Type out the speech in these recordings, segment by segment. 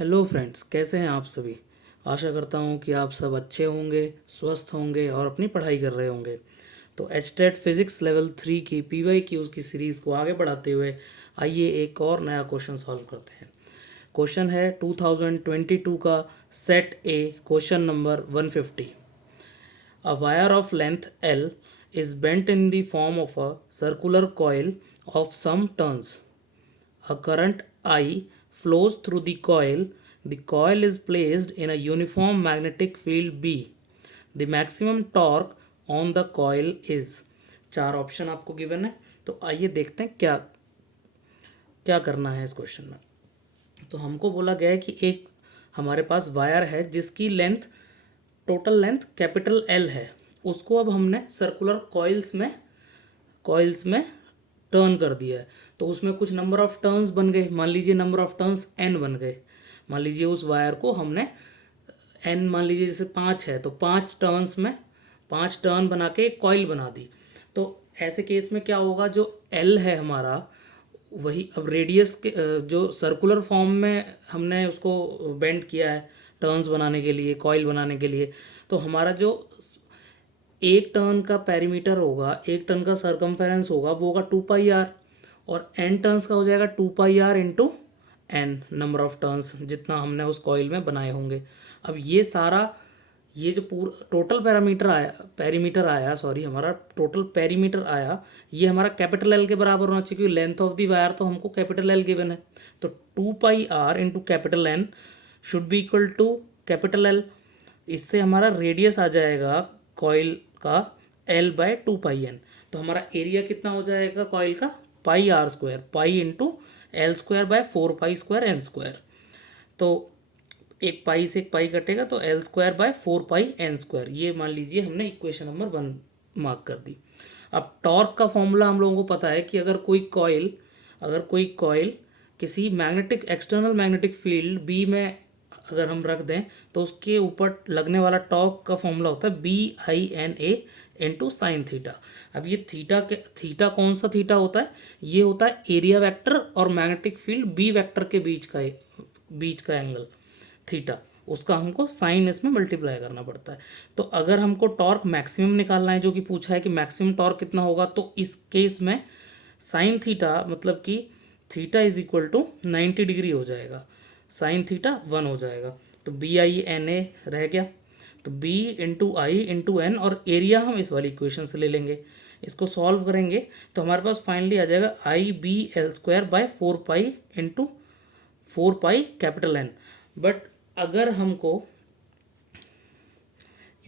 Hello friends, कैसे हैं आप सभी। आशा करता हूं कि आप सब अच्छे होंगे, स्वस्थ होंगे और अपनी पढ़ाई कर रहे होंगे। तो एचटेट फिजिक्स लेवल 3 की पीवाई की उसकी सीरीज़ को आगे बढ़ाते हुए आइए एक और नया क्वेश्चन सॉल्व करते हैं। क्वेश्चन है 2022 का set A, question number 150। A wire of length L is bent in the form of a circular coil of some turns. A current I flows through the coil. The coil is placed in a uniform magnetic field B. The maximum torque on the coil is। चार option आपको given है, तो आइए देखते हैं क्या क्या करना है इस क्वेश्चन में। तो हमको बोला गया है कि एक हमारे पास वायर है जिसकी length, total length capital L है। उसको अब हमने सर्कुलर कॉइल्स में टर्न कर दिया है। तो उसमें कुछ नंबर ऑफ टर्न्स बन गए। मान लीजिए नंबर ऑफ टर्न्स एन बन गए। मान लीजिए उस वायर को हमने एन, मान लीजिए जैसे 5 है तो 5 टर्न्स में 5 टर्न बना के एक कॉइल बना दी। तो ऐसे केस में क्या होगा, जो एल है हमारा, वही अब रेडियस के जो सर्कुलर फॉर्म में हमने उसको बेंड किया है टर्न्स बनाने के लिए, कॉइल बनाने के लिए। तो हमारा जो एक टर्न का पेरीमीटर होगा, एक टर्न का सरकमफेरेंस होगा, वो होगा 2πr। और एन टर्न्स का हो जाएगा 2πr into N, number of turns जितना हमने उस कॉइल में बनाए होंगे। अब ये सारा, ये जो पूरा टोटल हमारा टोटल पेरीमीटर आया, ये हमारा कैपिटल एल के बराबर होना चाहिए, क्योंकि लेंथ ऑफ द वायर तो हमको कैपिटल एल गिवन है। तो 2πr into capital N should be equal to capital L. इससे हमारा रेडियस आ जाएगा कॉइल का L/2πn। तो हमारा एरिया कितना हो जाएगा कॉइल का, πr², पाई इंटू L²/4π²n²। तो एक पाई से एक पाई कटेगा तो L²/4πn²। ये मान लीजिए हमने इक्वेशन नंबर 1 मार्क कर दी। अब टॉर्क का फॉर्मूला हम लोगों को पता है कि अगर कोई कॉइल किसी magnetic, external magnetic field B में अगर हम रख दें तो उसके ऊपर लगने वाला टॉर्क का फॉर्मूला होता है BINA इंटू साइन थीटा। अब ये थीटा कौन सा थीटा होता है, ये होता है एरिया वेक्टर और मैग्नेटिक फील्ड बी वेक्टर के बीच का एंगल थीटा। उसका हमको साइन इसमें मल्टीप्लाई करना पड़ता है। तो अगर हमको टॉर्क मैक्सिमम निकालना है, जो कि पूछा है कि मैक्सिमम टॉर्क कितना होगा, तो इस केस में साइन थीटा मतलब कि theta is equal to 90 degree हो जाएगा, साइन थीटा 1 हो जाएगा। तो BINA रह गया, तो B इंटू आई इंटू एन, और एरिया हम इस वाली इक्वेशन से ले लेंगे। इसको सॉल्व करेंगे तो हमारे पास फाइनली आ जाएगा IBL²/4π into 4π capital N. But अगर हमको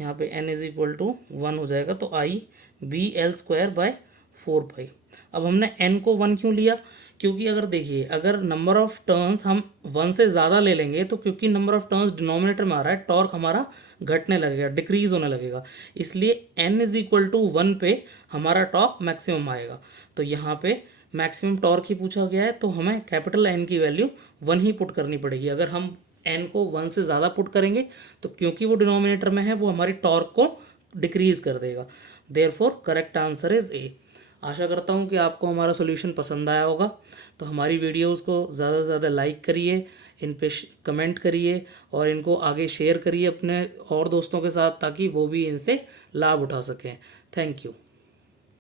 यहाँ पे n इज इक्वल टू 1 हो जाएगा, तो IBL²/4π। अब हमने n को 1 क्यों लिया, क्योंकि अगर देखिए, अगर नंबर ऑफ टर्न्स हम 1 से ज़्यादा ले लेंगे तो क्योंकि नंबर ऑफ टर्न्स डिनोमिनेटर में आ रहा है, टॉर्क हमारा घटने लगेगा, डिक्रीज होने लगेगा। इसलिए n इज इक्वल टू 1 पे हमारा टॉर्क मैक्सिमम आएगा। तो यहाँ पे मैक्सिमम टॉर्क ही पूछा गया है, तो हमें कैपिटल N की वैल्यू 1 ही पुट करनी पड़ेगी। अगर हम n को 1 से ज़्यादा पुट करेंगे तो क्योंकि वो डिनोमिनेटर में है, वो हमारी टॉर्क को डिक्रीज कर देगा। Therefore correct answer is A. आशा करता हूँ कि आपको हमारा सोल्यूशन पसंद आया होगा। तो हमारी वीडियोस को ज़्यादा से ज़्यादा लाइक करिए, इन पे कमेंट करिए और इनको आगे शेयर करिए अपने और दोस्तों के साथ, ताकि वो भी इनसे लाभ उठा सकें। Thank you.